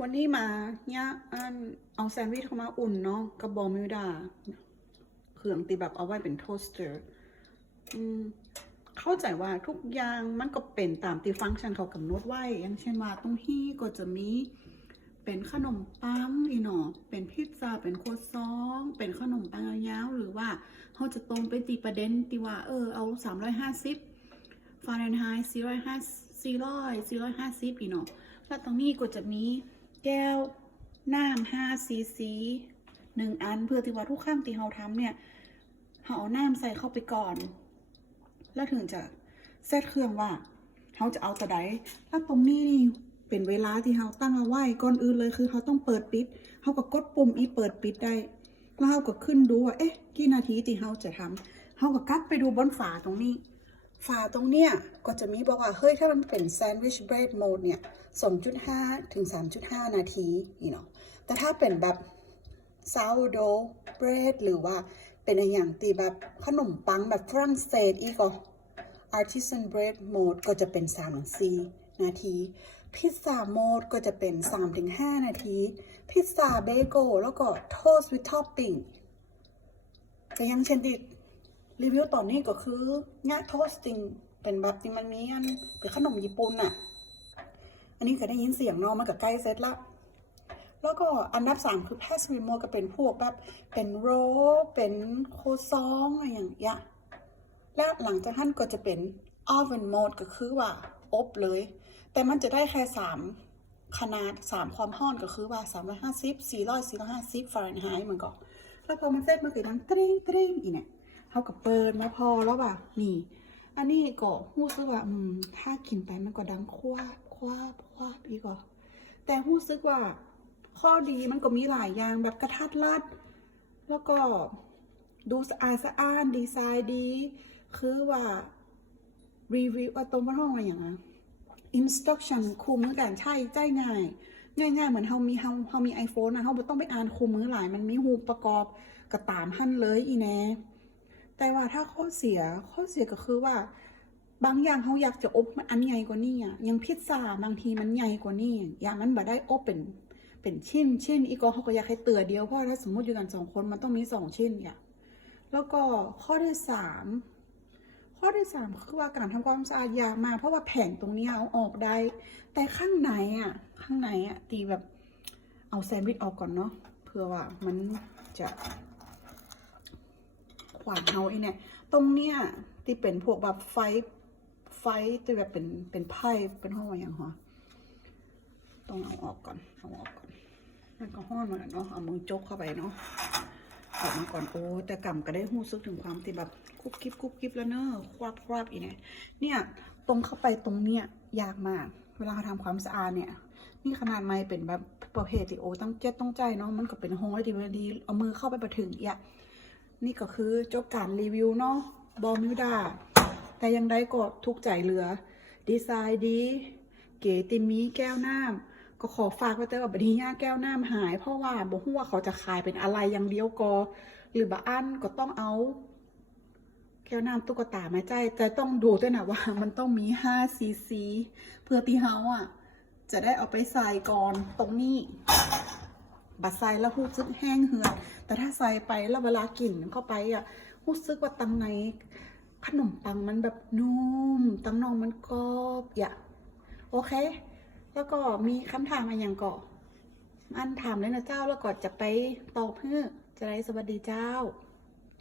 วันนี้มาเนี่ยอันเอาแซนด์วิชเข้ามาอุ่นเนาะกับบอกมิวดาเครื่องตีแบบเอาไว้เป็นโทสเตอร์อืมเข้าใจว่าทุกอย่างมันก็เป็นตามที่ฟังก์ชันเขากำหนดไว้อย่างเช่นว่าตรงที่ก็จะมีเป็นขนมปังอีนาะเป็นพิซซ่า เป็นโครัวซอง เป็นขนมปังยาวๆหรือว่าเขาจะตรงไปตีประเด็นตีว่า เออ เอา 350ฟาเรนไฮต์450 400 450อีเนาะแล้วตรงนี้ก็จะมี แก้วน้ำ5ซีซีหนึ่งอันเพื่อที่ว่าทุกครั้งที่เราทำเนี่ยเราเอาน้ำใส่เข้าไปก่อน แล้วถึงจะเซตเครื่องว่าเราจะเอาแต่ใดแล้วตรงนี้นี่เป็นเวลาที่เราตั้งเอาไว้ก่อนอื่นเลยคือเราต้องเปิดปิดเราก็กดปุ่มอีเปิดปิดได้แล้วเราก็ขึ้นดูว่าเอ๊ะกี่นาทีที่เราจะทำเราก็กลับไปดูบนฝาตรงนี้ ฝาตรงเนี้ยก็จะมีบอกว่า เฮ้ย ถ้ามันเป็นแซนด์วิชเบรดโหมดเนี่ย 2.5 ถึง 3.5 นาทีนี่เนาะแต่ถ้าเป็นแบบซาวโดเบรดหรือว่าเป็นอย่างตีแบบขนมปังแบบฝรั่งเศสอีกก็ artisan bread mode ก็จะเป็น3-4นาที พิซซ่าโหมดก็จะเป็น3-5นาที พิซซ่าเบโกแล้วก็ toast with topping แต่ยังเช่นที่ รีวิวตอนนี้ก็คือเนี้ยโทสติงเป็นแบบที่มันมีอันเป็นขนมญี่ปุ่นน่ะอันนี้ก็ได้ยินเสียงเนาะมันก็ใกล้เสร็จละแล้วก็อันดับสามคือ pastry mode ก็เป็นพวกแบบเป็นโรเป็นโคซองอะไรอย่างเงี้ยและหลังจากนั้นก็จะเป็น oven mode ก็คือว่าอบเลย แต่มันจะได้แค่สามขนาดสามความร้อนก็คือว่า350 400 450ฟาเรนไฮต์มันก็แล้วพอมันเสร็จมันก็ดังตริงตริงอีเนี่ย เขากับเปิดมาพอแล้วว่ะนี่ อันนี้ก็รู้สึกว่าอืมถ้ากินไปมันก็ดังควาบควาบควาบอีกอะแต่รู้สึกว่า ข้อดีมันก็มีหลายอย่างแบบกระทัดรัด แล้วก็ดูสะอาดสะอ้านดีไซน์ดี คือว่า รีวิวว่าตรงมาห้องอะไรอย่างอะ instruction คุมเหมือนกันใช่ใจง่ายง่ายๆ เหมือนเฮามีเฮาเฮามี iPhone นะเฮาต้องไปอ่านคุมมือหลาย มันมีหูปประกอบกระตามหั่นเลยอีแน่ แต่ว่าถ้าข้อเสียข้อเสียก็คือว่า บางอย่างเขาอยากจะอบมันอันใหญ่กว่านี้อะอยังพิซซ่าบางทีมันใหญ่กว่านี้อย่างมันบ่ได้อบเป็นเป็นชิ้นชิ้นอีกก็เขาก็อยากให้เตือเดียวเพราะถ้าสมมติอยู่กันสองคนมันต้องมีสองชิ้นอย่างแล้วก็ข้อที่สามข้อที่สามคือว่าการทำความสะอาดยามา เพราะว่าแผงตรงนี้เอาออกได้ แต่ข้างในอะข้างในอะตีแบบเอาแซนด์วิชออกก่อนเนาะเพื่อว่ามันจะ ขวางเฮาไอเนี่ยตรงเนี้ยที่เป็นพวกแบบไฟไฟที่แบบเป็นเป็นไพ่เป็นห้องอย่างหรอต้องเอาออกก่อนเอาออกก่อนมันก็ห้อนมือนกันเนาะเอามือจกเข้าไปเนาะออกมาก่อนโอ้แต่กำก็ได้หู้สึกถึงความที่แบบคุบกิบคุบกิบแล้วเนอะควับควับอีเนี่ยเนี่ยตรงเข้าไปตรงเนี้ยยากมาก เวลาทำความสะอาดเนี่ย นี่ขนาดไม่เป็นแบบประเภทที่โอ้ต้องเจ็ดต้องใจเนาะมันก็เป็นห้องไว้ดีเวลาดีเอามือเข้าไปประถึงอีก นี่ก็คือจบการรีวิวเนาะบอมิวดา แต่ยังได้ก็ทุกใจเหลือ ดีไซน์ดี เก๋ติมีแก้วน้ำก็ขอฝากไว้แต่ว่าบัดนี้ย่าแก้วน้ำหาย เพราะว่าบ่ฮู้ว่าเขาจะขายเป็นอะไรอย่างเดียวก็ หรือบะอันก็ต้องเอาแก้วน้ำตุ๊กตามาใจแต่ต้องดูด้วยนะว่า มันต้องมี5ซีซีเพื่อที่เฮาอะ จะได้เอาไปใส่ก่อนตรงนี้ บัดใส่แล้วหูซึกแห้งเหือด แต่ถ้าใส่ไปแล้วเวลากินเข้าไปอะหูซึกว่าตังในขนมปังมันแบบนุ่มตังนองมันกรอบอย่าโอเค แล้วก็มีคำถามอะไรอย่างก็อันถามเลยนะเจ้าแล้วก็จะไปตอบเพื่อจะได้สวัสดีเจ้า